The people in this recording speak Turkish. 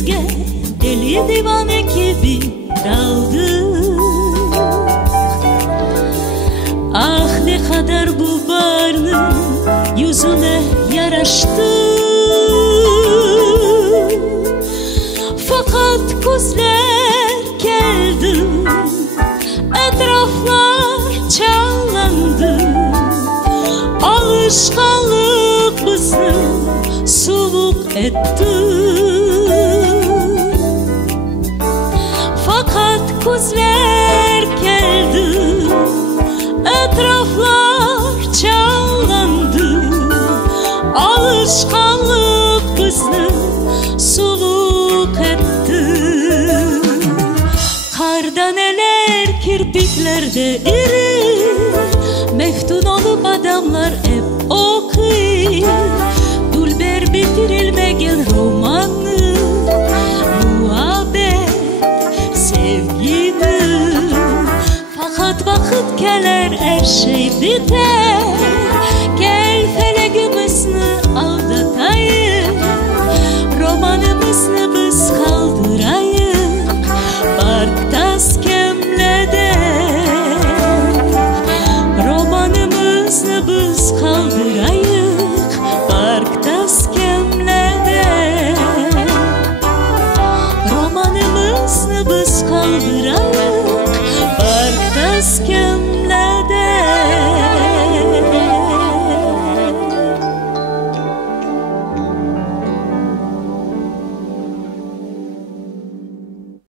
denizge deli divane gibi daldık. Ah ne kadar bu varlığın yüzüne yaraştı. Fakat kuzler geldi, etraflar çallandı. Alışkanlık bizi suluk etti. Fakat kuzler geldi, etraflar çallandı. Alışkanlık bizi suluk etti. Kardaneler kirpiklerde erir, meftun olup adamlar hep okuyur. Dulber bitirilmegen romanı, muhabbet sevgidir. Fakat vakit gelir her şey biter. Gel felegimizni aldatayım, romanımızı biz kaldırayım. Bartas kemlede romanımızı biz kaldırayım.